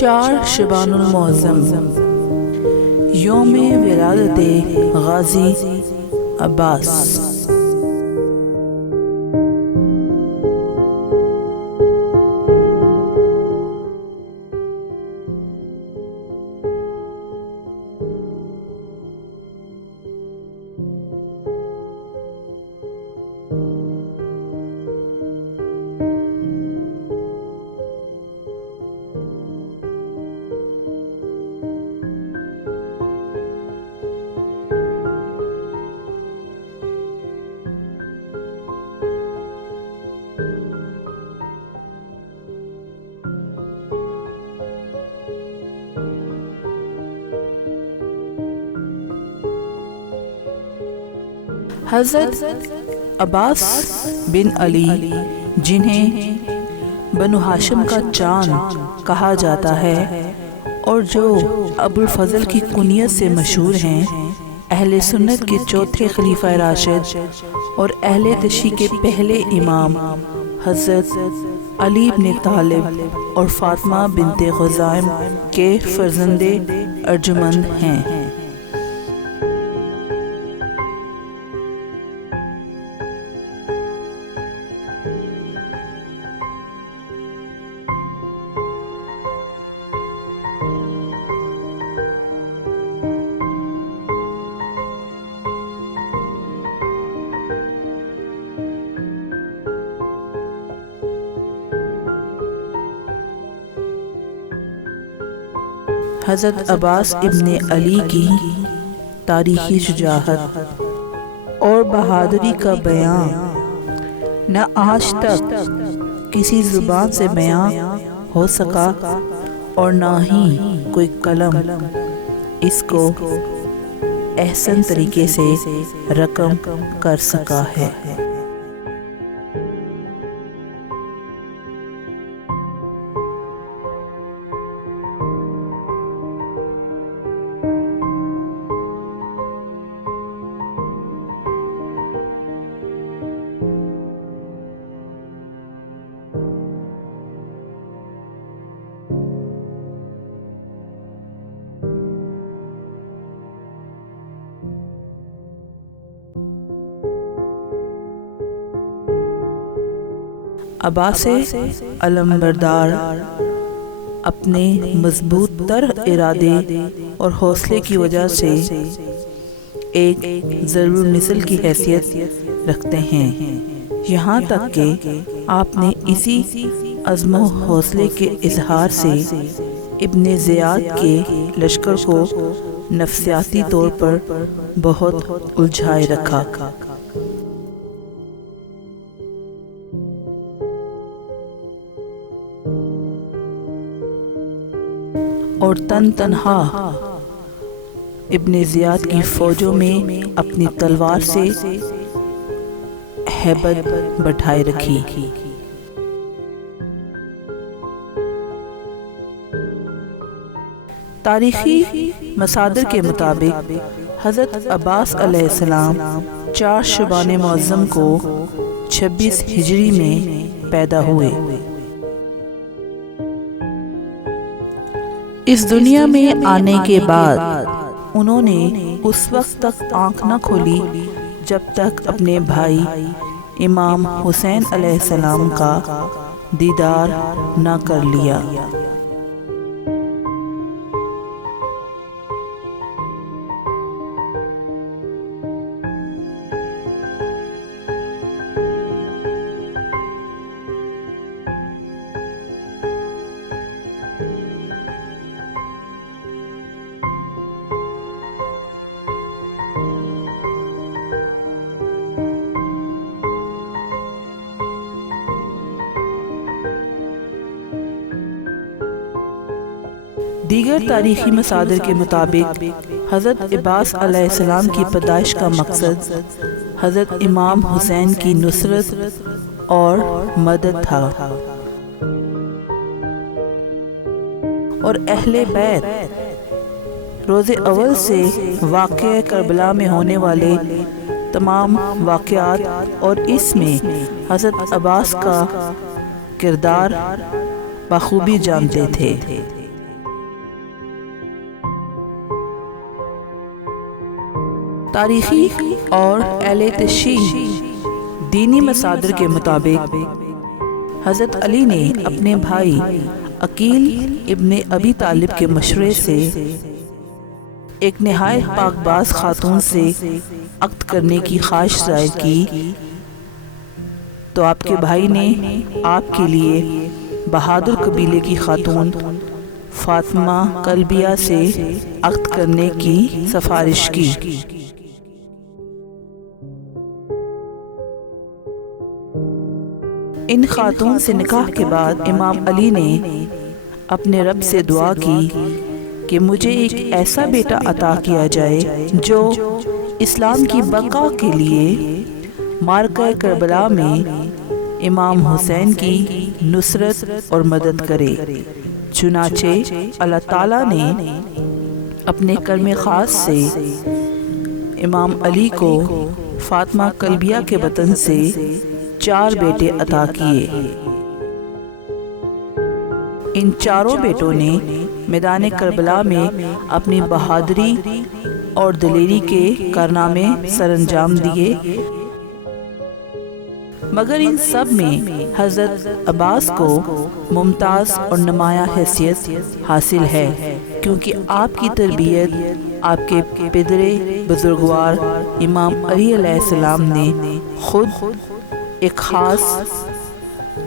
4 شبان المعظم یوم ولادت غازی عباس۔ حضرت عباس بن علی، جنہیں بنو ہاشم کا چاند کہا جاتا ہے اور جو ابو الفضل کی کنیت سے مشہور ہیں، اہل سنت کے چوتھے خلیفہ راشد اور اہل تشیع کے پہلے امام حضرت علی بن طالب اور فاطمہ بنت خزائم کے فرزند ارجمند ہیں۔ حضرت عباس ابن علی کی تاریخی شجاعت اور بہادری کا بیان نہ آج تک کسی زبان سے بیان ہو سکا اور نہ ہی کوئی قلم اس کو احسن طریقے سے رقم کر سکا ہے۔ عباس علمبردار اپنے مضبوط تر ارادے اور حوصلے کی وجہ سے ایک ضرب المثل کی حیثیت رکھتے ہیں، یہاں تک کہ آپ نے اسی عزم و حوصلے کے اظہار سے ابن زیاد کے لشکر کو نفسیاتی طور پر بہت الجھائے رکھا۔ اور تنہا ابن زیاد کی فوجوں میں اپنی تلوار سے ہیبت بٹھائے رکھی۔ تاریخی مصادر کے مطابق حضرت عباس علیہ السلام 4 شبان معظم کو 26 ہجری میں پیدا ہوئے۔ اس دنیا میں آنے کے بعد انہوں نے اس وقت تک آنکھ نہ کھولی جب تک اپنے بھائی امام حسین علیہ السلام کا دیدار نہ کر لیا۔ دیگر تاریخی مصادر کے مطابق حضرت عباس علیہ السلام کی پیدائش کا مقصد حضرت امام حسین کی نصرت اور مدد تھا، اور اہل بیت روز اول سے واقعہ کربلا میں ہونے والے تمام واقعات اور اس میں حضرت عباس کا کردار بخوبی جانتے تھے۔ تاریخی اور اہل تشیع دینی مصادر کے مطابق حضرت علی نے اپنے بھائی عقیل ابن ابی طالب کے مشورے سے ایک نہایت پاک باز خاتون سے عقد کرنے کی خواہش ظاہر کی، تو آپ کے بھائی نے آپ کے لیے بہادر قبیلے کی خاتون فاطمہ کلبیہ سے عقد کرنے کی سفارش کی۔ ان خاتون سے نکاح کے بعد امام علی نے اپنے رب سے دعا کی کہ مجھے ایک ایسا بیٹا عطا کیا جائے جو اسلام کی بقا کے لیے معرکہ کربلا میں امام حسین کی نصرت اور مدد کرے۔ چنانچہ اللہ تعالیٰ نے اپنے کرم خاص سے امام علی کو فاطمہ کلبیہ کے بطن سے 4 بیٹے عطا کیے۔ ان چاروں بیٹوں نے میدان کربلا میں اپنی بہادری اور دلیری کے کارنامے سر انجام دیے، مگر ان سب میں حضرت عباس کو ممتاز اور نمایاں حیثیت حاصل ہے، کیونکہ آپ کی تربیت آپ کے پدر بزرگوار امام علی علیہ السلام نے خود ایک خاص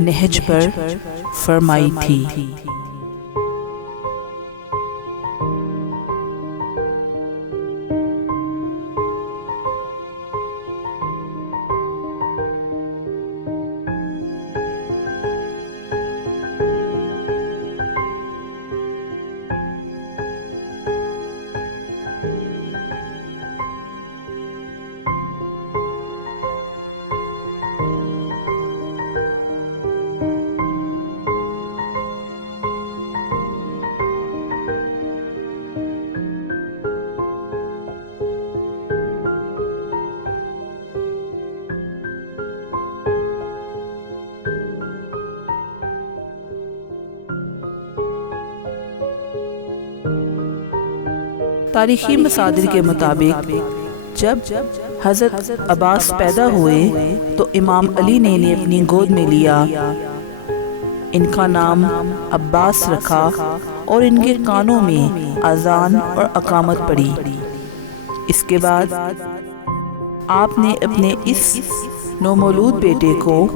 نہج پر فرمائی تھی۔ تاریخی مصادر کے مطابق جب حضرت عباس پیدا ہوئے تو امام علی نے انہیں اپنی گود میں لیا، ان کا نام عباس رکھا اور ان کے کانوں میں اذان اور اقامت پڑی۔ اس کے بعد آپ نے اپنے اس نومولود بیٹے کو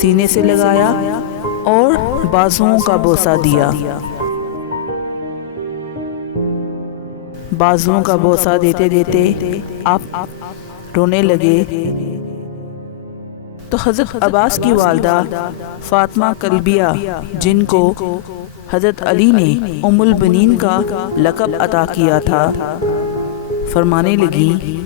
سینے سے لگایا اور بازوؤں کا بوسہ دیا۔ بازوؤں کا بوسہ دیتے دیتے آپ رونے لگے تو حضرت عباس کی والدہ فاطمہ کلبیہ، جن کو حضرت علی نے ام البنین کا لقب عطا کیا تھا، فرمانے لگی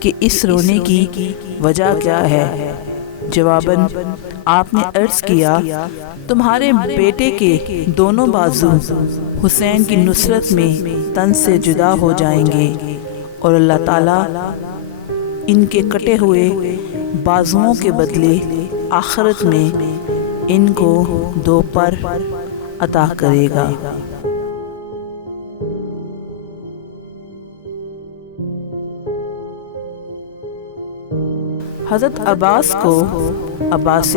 کہ اس رونے کی وجہ کیا ہے؟ جواباً آپ نے عرض کیا، تمہارے بیٹے کے دونوں بازو حسین کی نصرت میں تن سے جدا ہو جائیں گے اور اللہ تعالیٰ ان کے کٹے ہوئے بازوؤں کے بدلے آخرت میں ان کو 2 پر عطا کرے گا۔ حضرت عباس کو عباس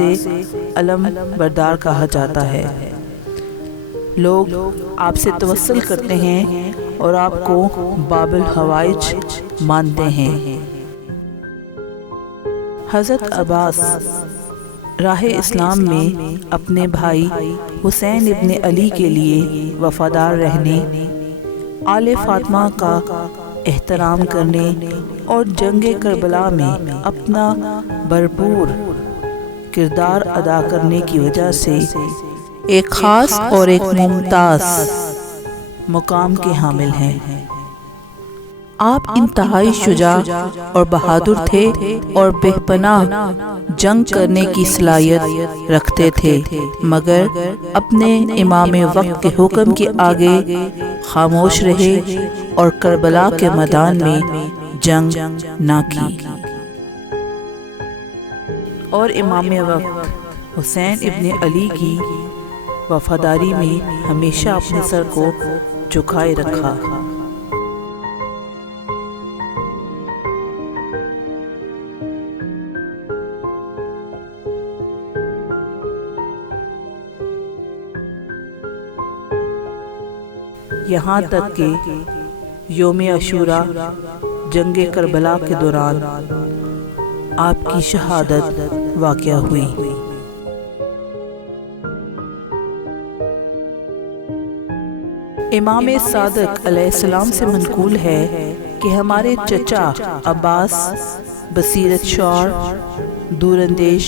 علم بردار کہا جاتا ہے۔ لوگ آپ سے توسل کرتے ہیں اور آپ کو باب الحوائج مانتے ہیں۔ حضرت عباس راہ اسلام میں اپنے بھائی حسین ابن علی کے لیے وفادار رہنے، آل فاطمہ کا احترام کرنے اور جنگ کربلا میں اپنا بھرپور کردار ادا کرنے کی وجہ سے ایک خاص اور ایک ممتاز مقام کے حامل ہیں۔ آپ انتہائی شجاع اور بہادر تھے اور بے پناہ جنگ کرنے کی صلاحیت رکھتے تھے، مگر اپنے امام وقت کے حکم کے آگے خاموش رہے اور کربلا کے میدان میں جنگ نہ کی، اور امام وقت حسین ابن علی کی وفاداری میں ہمیشہ اپنے سر کو جھکائے رکھا۔ یہاں تک کہ یوم عاشوراء جنگ کربلا کے دوران آپ کی شہادت واقع ہوئی۔ امام صادق علیہ السلام سے منقول ہے کہ ہمارے چچا عباس بصیرت شعر، دور اندیش،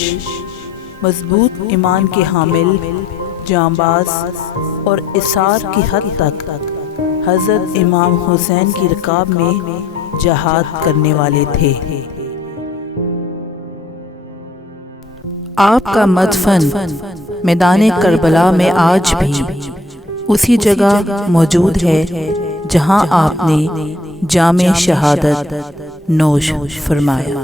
مضبوط ایمان کے حامل، جانباز اور اثار کی حد تک حضرت امام حسین کی رکاب میں جہاد کرنے والے تھے۔ آپ کا مدفن میدان کربلا میں آج بھی اسی جگہ موجود ہے جہاں آپ نے جام شہادت نوش فرمایا۔